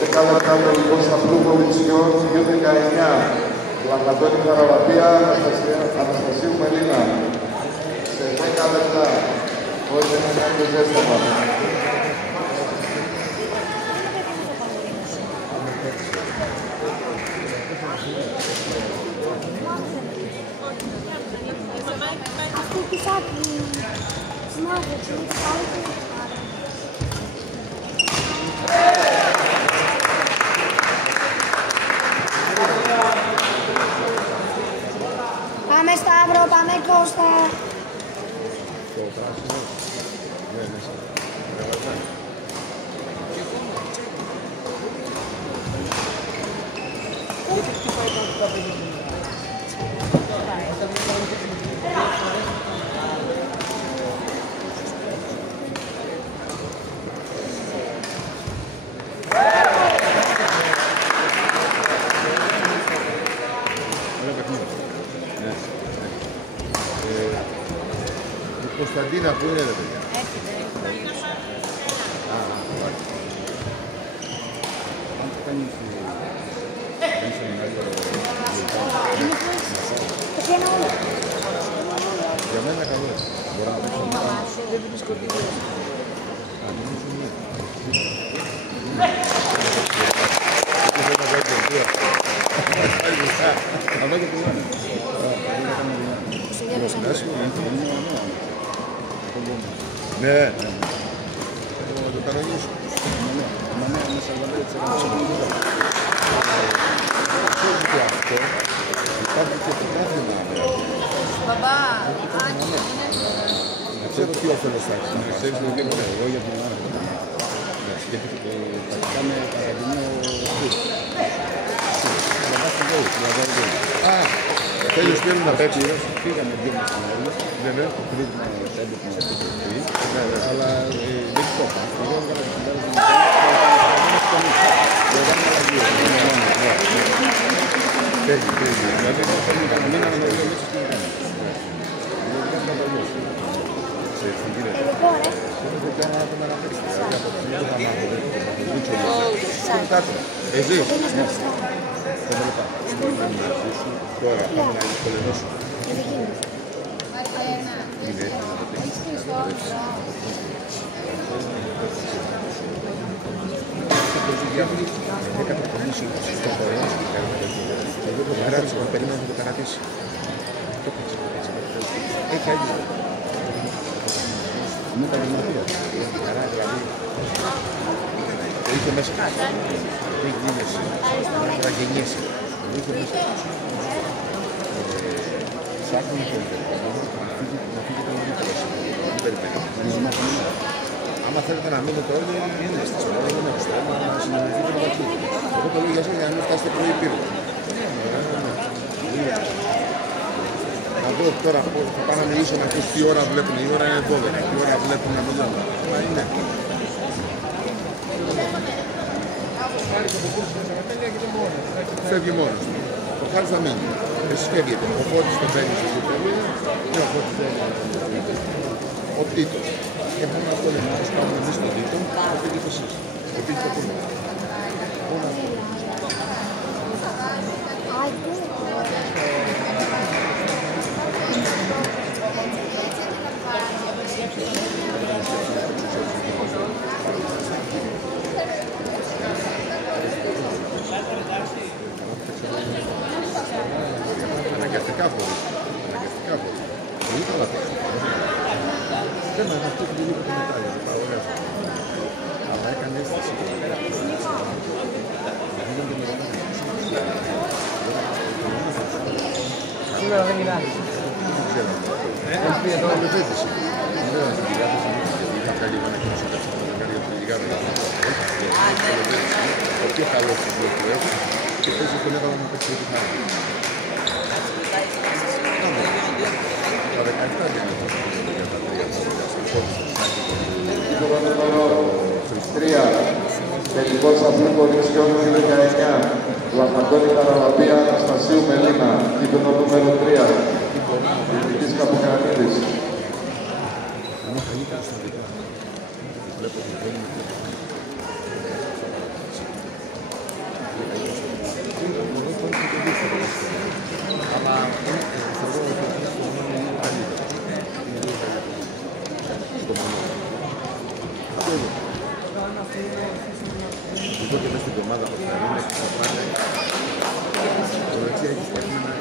10 λεπτά τελικός απλού κομισιόν U19. Λαμπαντώνη Χαραλαμπία, Αναστασίου Μελίνα. Σε 10 λεπτά. Όχι να κάνετε ζέσταμα. Αυτό που θα πει, συνάδελφοι, πάμε Σταύρο, πάμε Κώστα. Κωνσταντίνα, πού είναι ρε παιδιά? Για μένα καλό. Μπορώ να παίξω μετά. Δεν βρίσκω τίποτα. Ναι, ναι. Θα το κανονίσω. Ξέρεις και αυτό, υπάρχει και την κάθε μέρα. Μπαμπά, Ξέρω τι όφελος θα έχει. Ξέρεις με τι ξέρω εγώ για την ώρα. Σκέφτεται και θα κάνουμε παραδείγμα σπίτι. Α, τέλειος πήρουν να παίξει. Πήγαμε δύο μας στην άλλη. Ναι, ναι. Πριν να έντυπο να πει το σπίτι. Αλλά δεν το είπα. Εγώ έβγαλα την πέρα του. Τέλει, τέλει. Δηλαδή δεν μείναμε να δούμε μέσα στην κάνει. Ξέρεις τι γίνεται. Δεν κάνω άτομα να παίξει. Δηλαδή από τη στιγμή που θα μάθω. Κάτσε. Εσύ. Τώρα πάμε να δυσκολευώσουμε. Είναι έτοιμο να το παίξει. Έκανα το μίσο στο χώρο και εγώ το κράτησα να περίμενα να το καρατήσει. Το έπαιξε. Έχει άγγιζε. Μου έκανε μαθήρα. Καρά δηλαδή. Το είχε μέσα. Δεν γίνεσαι. Δεν γεννιέσαι. Το είχε μέσα. Ψάχνουμε το ίδιο. Να φύγει το ίδιο. Δεν περιμένει. Άμα θέλετε να μείνετε όλοι, είναι στις μέρες, δεν έχετε να συναντηθείτε με τα εγώ το λέω για εσάς για να μην φτάσετε πρωί πύρο. Να δω τώρα θα πάω να μιλήσω να ακούς τι ώρα βλέπουν. Η ώρα είναι 12, τι ώρα βλέπουν να μιλάνε. Μα είναι. Φεύγει μόνος. Ο Χάρης θα μείνει. Εσείς φεύγετε. Ο Φώτης το παίρνει στο Ιουτερλίδα και ο Φώτης δεν είναι. Ο Τίτος. Έχουμε αυτό εμάς, πάμε εμείς στον Τίτο, το πήγετε εσείς. Το πήγετε το πούμε. Αναγκαστικά μπορείς. Αναγκαστικά μπορείς. Πολύ καλά παίξεις. Δεν με αυτό που λίγο το μετάλλιο, τα ωραία. Αλλά έκανε αίσθηση. Σήμερα δεν μιλάει. Δεν ξέρω. Έχει πει εδώ ανεβέτηση. Λέω να την διάθεση μου γιατί είχα βγάλει ένα κοινός κάτσε από τα καρδιά του λιγάρου. Ο πιο καλός του δύο του έχω και πέσει τον έβαλα να παίξει ό,τι χάρη. Τα 17 δεν έχω. Στις 3, τελικός απλού κοριτσιών U19. Λαμπαντώνη Χαραλαμπία, Αναστασίου Μελίνα, κύπελλο νούμερο 3. Διοικητής Καποκρανίδης. Εδώ και μέσα στην εβδομάδα που θα είναι, θα πάνε. Το δεξί έχει σταθμένα.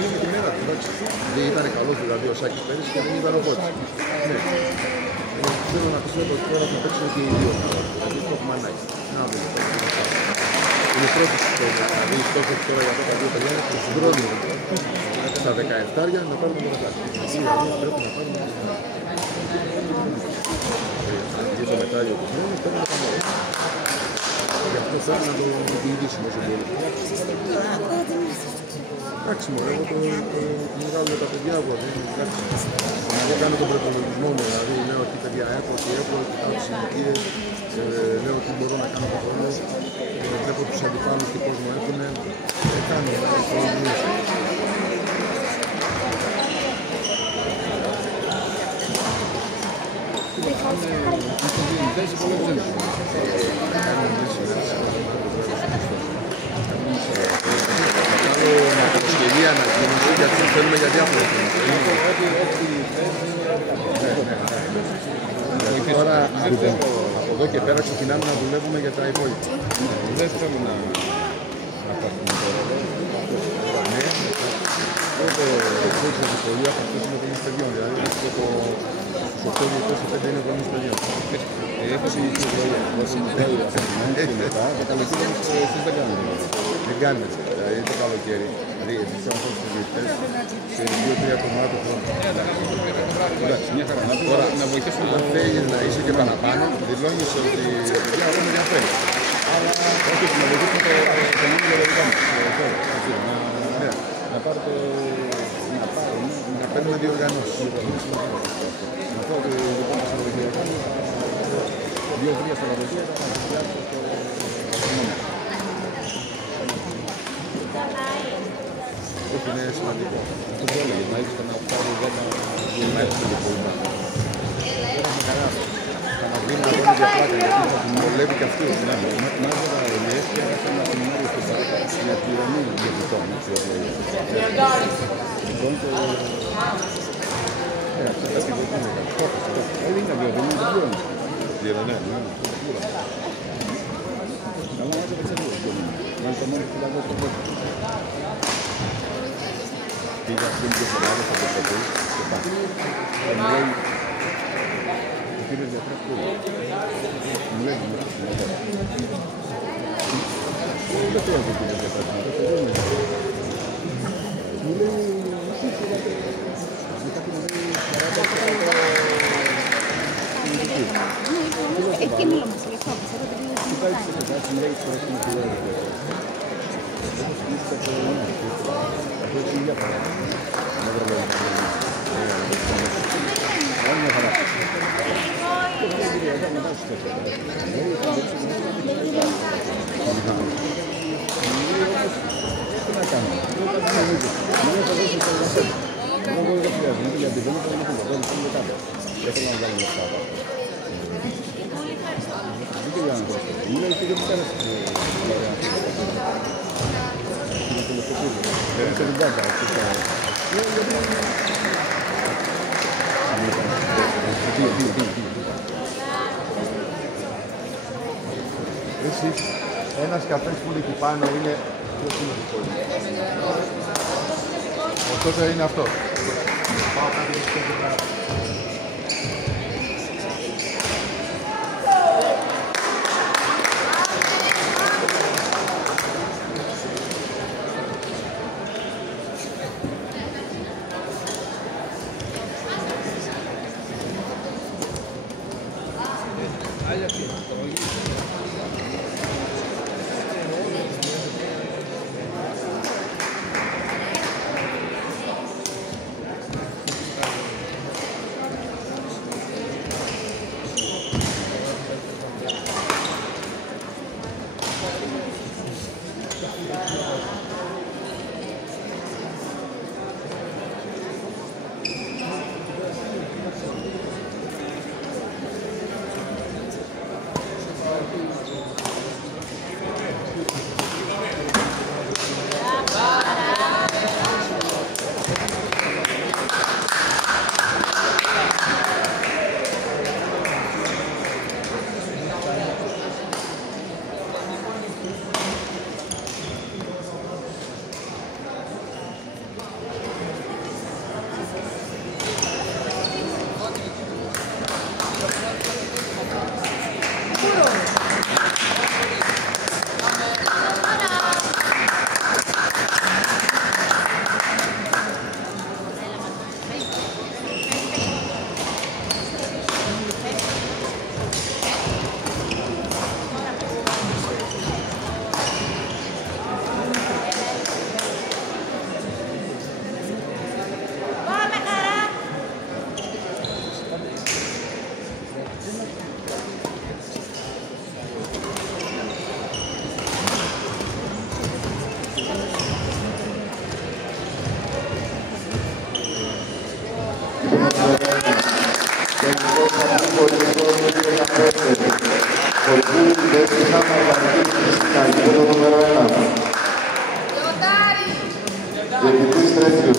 Είναι τη μέρα του, εντάξει. Δεν ήταν καλός δηλαδή ο Σάκης πέρυσι και δεν ήταν ο Κότσης. Θέλω να πιστεύω ότι τώρα θα παίξουν και οι δύο. Δηλαδή το έχουμε ανάγκη. Να δούμε. Είναι πρώτη δηλαδή η στόχος τώρα για αυτά τα δύο παιδιά είναι στην πρώτη. Στα 17 να πάρουμε το πρωτάθλημα. Πρέπει να πάρουμε και το μετάλλιο του χρόνου πρέπει να πάμε. Γι' αυτό θέλω να το διηγήσουμε όσο μπορεί. Εντάξει μωρέ, εγώ το βγάλω τα παιδιά εγώ. Εγώ κάνω τον προπολογισμό μου, δηλαδή λέω ότι παιδιά έχω, κοιτάω τις ηλικίες, λέω ότι μπορώ να κάνω το χρόνο, βλέπω τους αντιπάλους τι κόσμο έχουν, κάνω προπολογισμούς. Σχεδία να κινηθούν γιατί θέλουμε για διάφορα τώρα από εδώ και πέρα ξεκινάμε να δουλεύουμε για τα υπόλοιπα. Δεν θέλω να πάρουμε τώρα. Πρώτο εξής αντιπολία θα αυτός είναι ο γονείς παιδιών, δηλαδή το 8-25 είναι ο γονείς παιδιών. Έχω συνεχίσει το λόγο, έτσι μετά, το καλοκαίρι εσείς δεν κάνετε. Δεν κάνετε, δηλαδή το καλοκαίρι, δηλαδή εσείς όμως τους διοικητές σε 2-3 εβδομάδες το χρόνο. Εντάξει, μια χαρά, τώρα να βοηθήσουμε αν θέλεις να είσαι και παραπάνω, δηλώνεις ότι παιδιά εγώ με ενδιαφέρει. Αλλά όχι, να βοηθήσουμε το νόμο για δικά μας. Να πάρετε, να παίρνουμε διοργανώσεις. Να πω ότι λοιπόν μας διοργανώσεις, 2-3 στα λαδοκία, θα μας πιάσουμε το νόμο. Όχι, είναι σημαντικό. Αυτό το έλεγε, να έχεις να πάρει 10 δουλειές στο λεπτό. Δεν έχουμε κανένα. Θα μας δίνουν ακόμα για πλάκα, γιατί θα την βολεύει και αυτούς. Μάζερα ελιές και έγραψα ένα σεμινάριο στην Πάτα για πληρωμή διαιτητών. Λοιπόν, αυτά τα τυπωτούν. Είναι τα δύο, δεν είναι τα δύο. Διερανέ, ναι. Αλλά μάζερα σε λίγο. Να είναι το μόνο που λάβω στο πρώτο. Πήγα πριν και σε λάβω στο πρώτο και πάω. Θα μου λέει, ο κύριος γιατρός που μου λέει, δεν θέλω να κύριος γιατρός, μου λέει, και μίλω μας, λεπτό, ξέρω ότι είναι μου λέει, φορές είναι φιλόδοξο. Έχω σκύψει τα προηγούμενα. Αυτό είναι ίδια παράδειγμα. Δεν βραβεύω να είναι μια χαρά. Τι να κάνω. Δεν θα δώσω το λεφτό. Δεν χρειάζεται, γιατί δεν έχω να πω. Δεν θέλω να βγάλω λεφτά. Δεν θέλω να πω. Μου λέει ότι δεν μου κάνεις είναι το λεπτοπίδιο. Είναι το λιμπάκα. Εσείς, ένας καφές που είναι εκεί πάνω είναι... Ποιος είναι το πόλεμο. Ωστόσο είναι αυτό. Πάω κάτι και πέρα. Χωρικού δεύτερη χάμα επανεκκίνησης στα γήπεδο νούμερο 1. Διαιτητής Τρέφιος.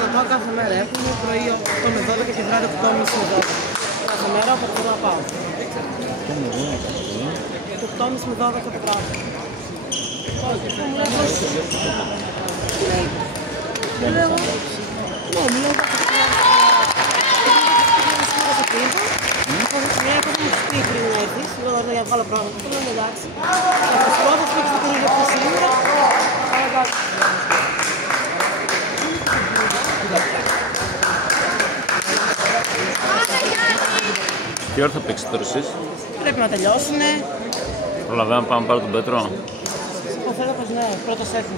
Να πάω κάθε μέρα. Έχουμε πρωί 8 με 12 και βράδυ 8.30 με 12. Κάθε μέρα από αυτό να πάω. 8.30 με 12 το βράδυ. Μου λέω πριν να έρθεις, λέω να βγάλω πράγματα. Του λέω εντάξει. Θα σου πρώτα που έχεις την ίδια σήμερα. Τι ώρα θα παίξετε τώρα εσείς? Πρέπει να τελειώσουνε. Προλαβαίνω να πάμε πάρω τον Πέτρο. Θέλω πως ναι, πρώτος έρθει.